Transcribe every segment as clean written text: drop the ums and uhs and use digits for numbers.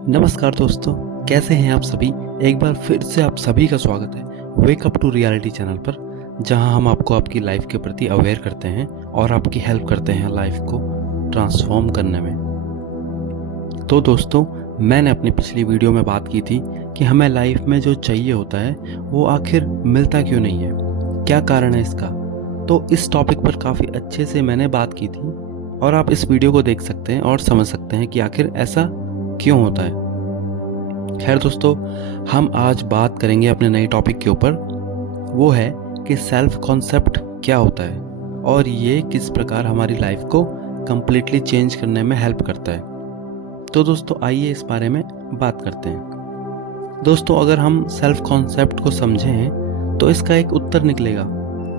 नमस्कार दोस्तों, कैसे हैं आप सभी। एक बार फिर से आप सभी का स्वागत है wake up to reality channel पर, जहां हम आपको आपकी लाइफ के प्रति अवेयर करते हैं और आपकी हेल्प करते हैं लाइफ को ट्रांसफॉर्म करने में। तो दोस्तों, मैंने अपनी पिछली वीडियो में बात की थी कि हमें लाइफ में जो चाहिए होता है वो आखिर मिलता क्यों नहीं है, क्या कारण है इसका। तो इस टॉपिक पर काफ़ी अच्छे से मैंने बात की थी और आप इस वीडियो को देख सकते हैं और समझ सकते हैं कि आखिर ऐसा क्यों होता है। खैर दोस्तों, हम आज बात करेंगे अपने नए टॉपिक के ऊपर, वो है कि सेल्फ कॉन्सेप्ट क्या होता है और ये किस प्रकार हमारी लाइफ को कम्प्लीटली चेंज करने में हेल्प करता है। तो दोस्तों, आइए इस बारे में बात करते हैं। दोस्तों, अगर हम सेल्फ कॉन्सेप्ट को समझें तो इसका एक उत्तर निकलेगा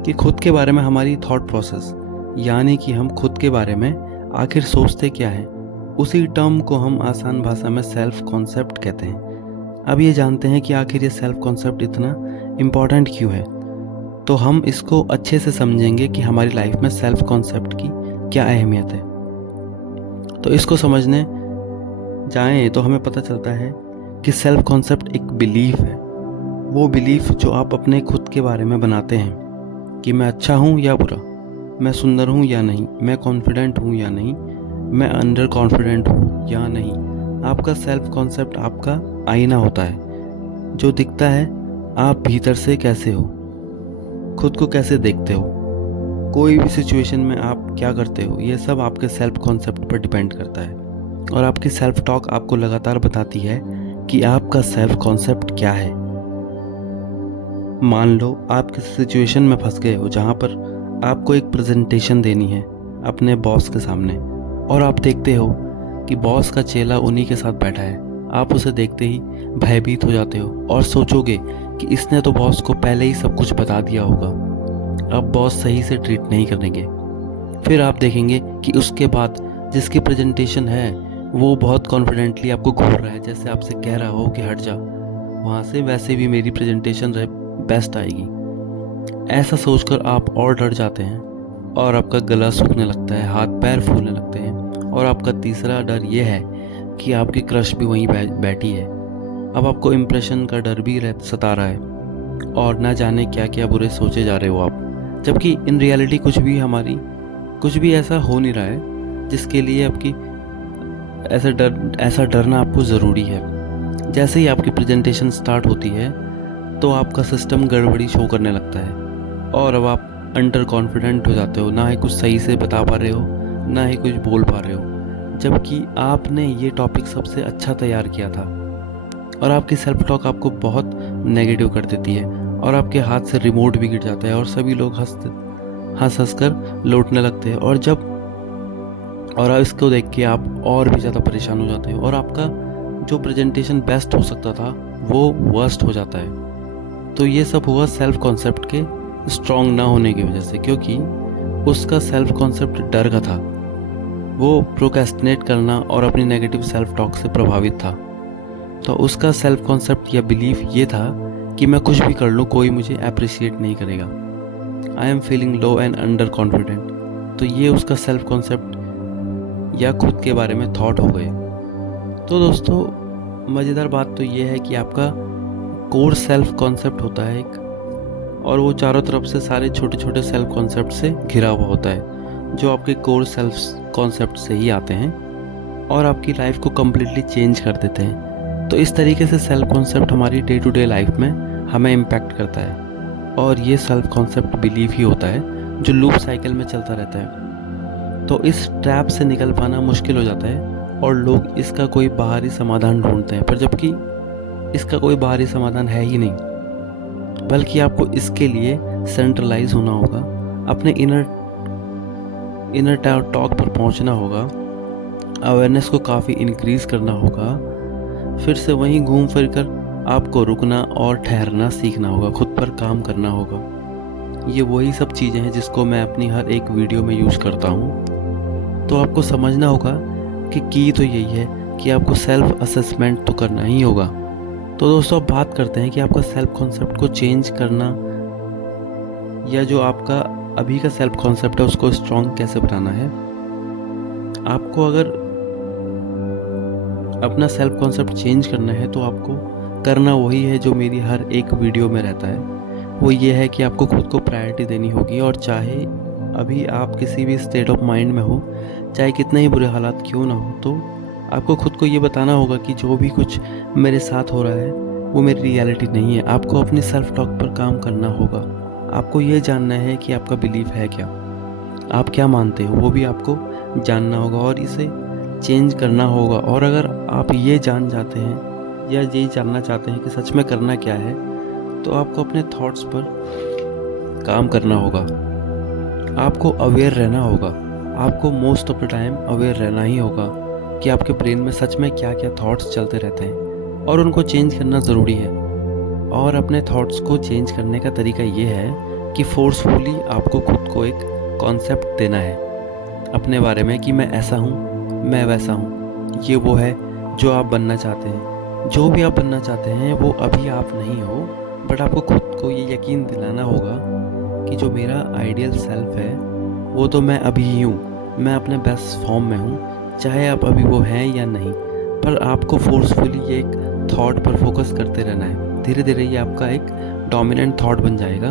कि खुद के बारे में हमारी थॉट प्रोसेस, यानी कि हम खुद के बारे में आखिर सोचते क्या हैं, उसी टर्म को हम आसान भाषा में सेल्फ कॉन्सेप्ट कहते हैं। अब ये जानते हैं कि आखिर ये सेल्फ कॉन्सेप्ट इतना इम्पॉर्टेंट क्यों है। तो हम इसको अच्छे से समझेंगे कि हमारी लाइफ में सेल्फ कॉन्सेप्ट की क्या अहमियत है। तो इसको समझने जाएं तो हमें पता चलता है कि सेल्फ कॉन्सेप्ट एक बिलीफ है, वो बिलीफ जो आप अपने खुद के बारे में बनाते हैं कि मैं अच्छा हूँ या बुरा, मैं सुंदर हूँ या नहीं, मैं कॉन्फिडेंट हूँ या नहीं, मैं अंडर कॉन्फिडेंट हूँ या नहीं। आपका सेल्फ कॉन्सेप्ट आपका आईना होता है जो दिखता है आप भीतर से कैसे हो, खुद को कैसे देखते हो, कोई भी सिचुएशन में आप क्या करते हो, ये सब आपके सेल्फ कॉन्सेप्ट पर डिपेंड करता है। और आपकी सेल्फ टॉक आपको लगातार बताती है कि आपका सेल्फ कॉन्सेप्ट क्या है। मान लो आप किसी सिचुएशन में फंस गए हो जहाँ पर आपको एक प्रेजेंटेशन देनी है अपने बॉस के सामने, और आप देखते हो कि बॉस का चेला उन्हीं के साथ बैठा है। आप उसे देखते ही भयभीत हो जाते हो और सोचोगे कि इसने तो बॉस को पहले ही सब कुछ बता दिया होगा, अब बॉस सही से ट्रीट नहीं करेंगे। फिर आप देखेंगे कि उसके बाद जिसकी प्रेजेंटेशन है वो बहुत कॉन्फिडेंटली आपको घूर रहा है, जैसे आपसे कह रहा हो कि हट जा वहाँ से, वैसे भी मेरी प्रेजेंटेशन बेस्ट आएगी। ऐसा सोचकर आप और डर जाते हैं और आपका गला सूखने लगता है, हाथ पैर फूलने लगते हैं। और आपका तीसरा डर ये है कि आपकी क्रश भी वहीं बैठी है। अब आपको इम्प्रेशन का डर भी सता रहा है और ना जाने क्या क्या बुरे सोचे जा रहे हो आप, जबकि इन रियलिटी कुछ भी ऐसा हो नहीं रहा है जिसके लिए आपकी ऐसा डरना आपको ज़रूरी है। जैसे ही आपकी प्रेजेंटेशन स्टार्ट होती है तो आपका सिस्टम गड़बड़ी शो करने लगता है और अब आप अंडर कॉन्फिडेंट हो जाते हो, ना ही कुछ सही से बता पा रहे हो, ना ही कुछ बोल पा रहे हो, जबकि आपने ये टॉपिक सबसे अच्छा तैयार किया था। और आपकी सेल्फ टॉक आपको बहुत नेगेटिव कर देती है और आपके हाथ से रिमोट भी गिर जाता है और सभी लोग हंस कर लौटने लगते हैं। और इसको देख के आप और भी ज़्यादा परेशान हो जाते हो और आपका जो प्रेजेंटेशन बेस्ट हो सकता था वो वर्स्ट हो जाता है। तो ये सब हुआ सेल्फ कॉन्सेप्ट के स्ट्रॉन्ग ना होने की वजह से, क्योंकि उसका सेल्फ कॉन्सेप्ट डर का था, वो प्रोक्रेस्टिनेट करना और अपनी नेगेटिव सेल्फ टॉक से प्रभावित था। तो उसका सेल्फ कॉन्सेप्ट या बिलीफ ये था कि मैं कुछ भी कर लूँ कोई मुझे अप्रिशिएट नहीं करेगा, I am feeling low and under confident. तो ये उसका सेल्फ कॉन्सेप्ट या खुद के बारे में थॉट हो गए। तो दोस्तों, मज़ेदार बात तो ये है कि आपका कोर सेल्फ कॉन्सेप्ट होता है एक, और वो चारों तरफ से सारे छोटे छोटे सेल्फ कॉन्सेप्ट से घिरा हुआ होता है जो आपके कोर सेल्फ कॉन्सेप्ट से ही आते हैं और आपकी लाइफ को कम्प्लीटली चेंज कर देते हैं। तो इस तरीके से सेल्फ कॉन्सेप्ट हमारी डे टू डे लाइफ में हमें इम्पैक्ट करता है और ये सेल्फ कॉन्सेप्ट बिलीफ ही होता है जो लूप साइकिल में चलता रहता है। तो इस ट्रैप से निकल पाना मुश्किल हो जाता है और लोग इसका कोई बाहरी समाधान ढूंढते हैं, पर जबकि इसका कोई बाहरी समाधान है ही नहीं, बल्कि आपको इसके लिए सेंट्रलाइज होना होगा, अपने इनर टॉक पर पहुंचना होगा, अवेयरनेस को काफ़ी इंक्रीज करना होगा, फिर से वहीं घूम फिर कर आपको रुकना और ठहरना सीखना होगा, खुद पर काम करना होगा। ये वही सब चीज़ें हैं जिसको मैं अपनी हर एक वीडियो में यूज़ करता हूँ। तो आपको समझना होगा कि की तो यही है कि आपको सेल्फ असेसमेंट तो करना ही होगा। तो दोस्तों, अब बात करते हैं कि आपका सेल्फ कॉन्सेप्ट को चेंज करना या जो आपका अभी का सेल्फ कॉन्सेप्ट है उसको स्ट्रॉन्ग कैसे बनाना है। आपको अगर अपना सेल्फ कॉन्सेप्ट चेंज करना है तो आपको करना वही है जो मेरी हर एक वीडियो में रहता है। वो ये है कि आपको खुद को प्रायोरिटी देनी होगी, और चाहे अभी आप किसी भी स्टेट ऑफ माइंड में हो, चाहे कितने ही बुरे हालात क्यों ना हो, तो आपको खुद को ये बताना होगा कि जो भी कुछ मेरे साथ हो रहा है वो मेरी रियलिटी नहीं है। आपको अपनी सेल्फ टॉक पर काम करना होगा। आपको ये जानना है कि आपका बिलीफ है क्या, आप क्या मानते हो, वो भी आपको जानना होगा और इसे चेंज करना होगा। और अगर आप ये जान जाते हैं या ये जानना चाहते हैं कि सच में करना क्या है, तो आपको अपने थॉट्स पर काम करना होगा। आपको अवेयर रहना होगा। आपको most of the time aware रहना ही होगा कि आपके ब्रेन में सच में क्या क्या थॉट्स चलते रहते हैं, और उनको चेंज करना ज़रूरी है। और अपने थॉट्स को चेंज करने का तरीका ये है कि फोर्सफुली आपको खुद को एक कॉन्सेप्ट देना है अपने बारे में कि मैं ऐसा हूँ, मैं वैसा हूँ। ये वो है जो आप बनना चाहते हैं। जो भी आप बनना चाहते हैं वो अभी आप नहीं हो, बट आपको खुद को ये यकीन दिलाना होगा कि जो मेरा आइडियल सेल्फ है वो तो मैं अभी ही हूँ। मैं अपने बेस्ट फॉर्म में हूँ, चाहे आप अभी वो हैं या नहीं। पर आपको फोर्सफुली ये एक थॉट पर फोकस करते रहना है। धीरे धीरे ये आपका एक डोमिनेंट थॉट बन जाएगा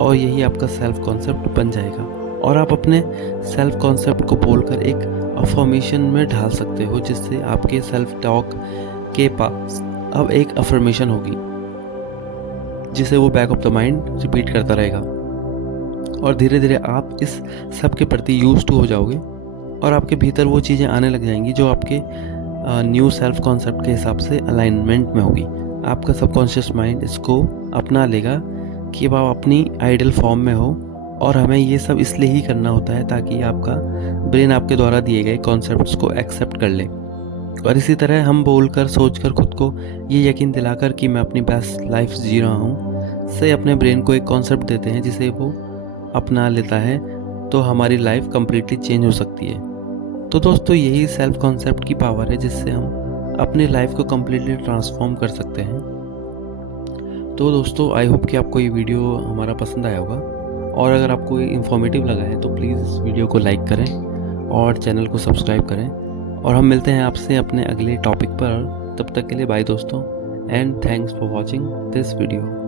और यही आपका सेल्फ कॉन्सेप्ट बन जाएगा। और आप अपने सेल्फ कॉन्सेप्ट को बोलकर एक अफर्मेशन में ढाल सकते हो, जिससे आपके सेल्फ टॉक के पास अब एक अफर्मेशन होगी जिसे वो back of the mind repeat करता रहेगा। और धीरे धीरे आप इस सब के प्रति यूज्ड टू हो जाओगे और आपके भीतर वो चीज़ें आने लग जाएंगी जो आपके न्यू सेल्फ कॉन्सेप्ट के हिसाब से अलाइनमेंट में होगी। आपका सबकॉन्शियस माइंड इसको अपना लेगा कि अब आप अपनी आइडियल फॉर्म में हो। और हमें ये सब इसलिए ही करना होता है ताकि आपका ब्रेन आपके द्वारा दिए गए कॉन्सेप्ट्स को एक्सेप्ट कर ले। और इसी तरह हम बोलकर सोचकर खुद को ये यकीन दिलाकर कि मैं अपनी बेस्ट लाइफ जी रहा हूँ से अपने ब्रेन को एक कॉन्सेप्ट देते हैं जिसे वो अपना लेता है, तो हमारी लाइफ कम्प्लीटली चेंज हो सकती है। तो दोस्तों, यही सेल्फ कॉन्सेप्ट की पावर है जिससे हम अपनी लाइफ को कम्प्लीटली ट्रांसफॉर्म कर सकते हैं। तो दोस्तों, आई होप कि आपको ये वीडियो हमारा पसंद आया होगा, और अगर आपको ये इन्फॉर्मेटिव लगा है तो प्लीज़ इस वीडियो को लाइक करें और चैनल को सब्सक्राइब करें। और हम मिलते हैं आपसे अपने अगले टॉपिक पर। तब तक के लिए बाय दोस्तों, and thanks for watching this video.